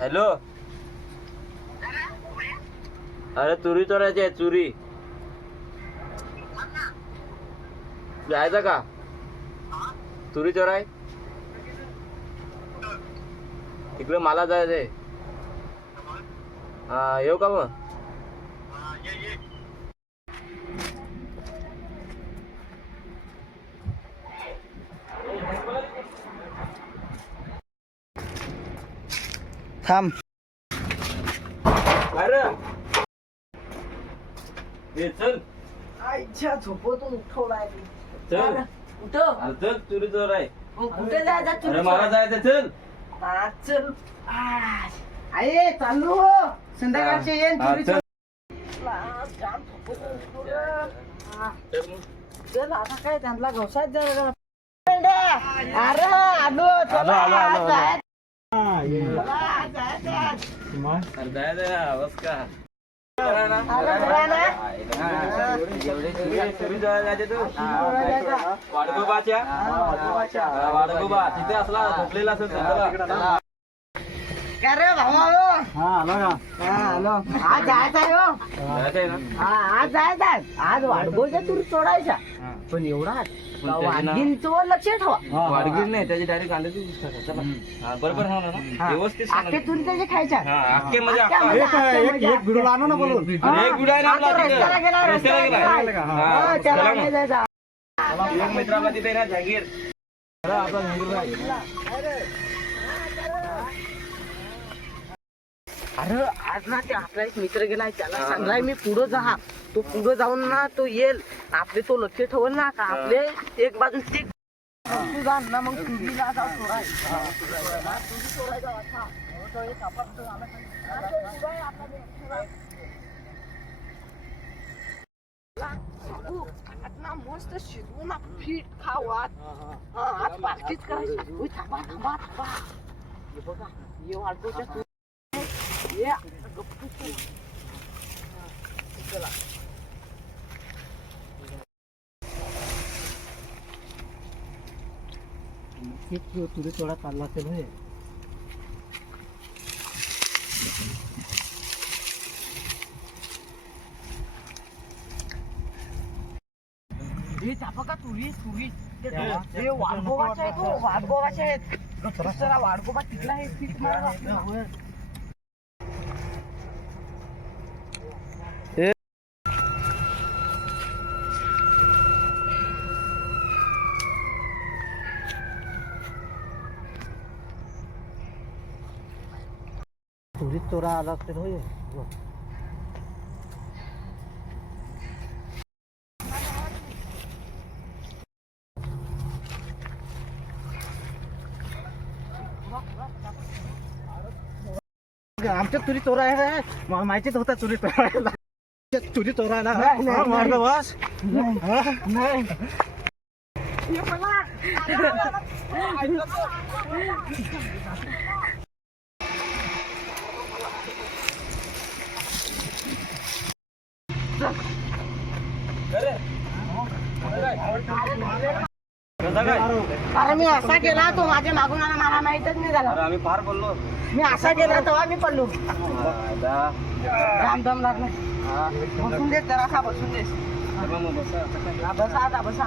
Hello. अरे तुरी चोरायची आहे चुरी. जायचं का तुरी चोराय? तिकडे मला जायचंय. हा येऊ का मग? थांब. अरे ये चल आईच्या झोपतून उठवलाय. चल कुठं? अरे चल तुरी चोराय. कुठे जायचं? अरे मला जायचं चल. चल. आई चालू संध्याकाळचे येईन. हा, चुरी चल. चल आता काय त्यांना घोसात जरा. अरे आलो आलो, आलो, आलो. जायचं. अरे जायचं बस का. वाडगोबाच्या वाडगोबा तिथे असला झोपलेला असेल. काय रे भाऊ? आज जायचं आहे हो. जायचंय ना. आज जायचं. आज वाडगोच्या तुरी सोडायच्या. पण एवढा वाडगींचं लक्ष ठेवा. वाडगीर नाही त्याची डायरेक्ट कांद्याची बरोबर हा ना. व्यवस्थित आखे तुरी त्याचे खायच्या. अख्खे म्हणजे एक व्हिडिओ आणू ना बोलून. एक व्हिडिओ आहे ना आपला तिथे. रस्त्याला गेला. रस्त्याला गेला. हा, त्याला चला नाही मग. जायचं. एक मित्राला तिथे ना जहागीर. अरे आज ना ते आपला एक मित्र गेलाय. त्याला सांगलाय मी पुढं जा. तो पुढं जाऊन ना तो येईल. आपले तो लक्ष ठेवल ना का आपले एक बाजू ते तू जा ना मग तुझीला जा सोडाय. मस्त शिजवून फीट खाऊ. आज पार्टीच करायची. उई, थांबा थांबा थांबा. हे बघा हे वाढतोच्या तू ये गप्पू चला. तुझे थोडा चालला असेल हे. का तुरी तुरी ते वाडगोबाचे आहेत. वाडगोबाचे आहेत. जरा वाडगोबा तिथला आहे. पीठ मारा. तुरी चोरा आला असेल होय. आमच्या तुरी चोरा आहे. माहितीच होता तुरी चोरायला. तुरी चोरायला मार्ग बस नाही. अरे मी असा केला तो माझ्या मागून आला. मला माहितच नाही झाला. आम्ही फार बोललो. मी असा केला तेव्हा मी पडलो. दम लागला. बसून देत जरा. बसून देस. बसा आता बसा.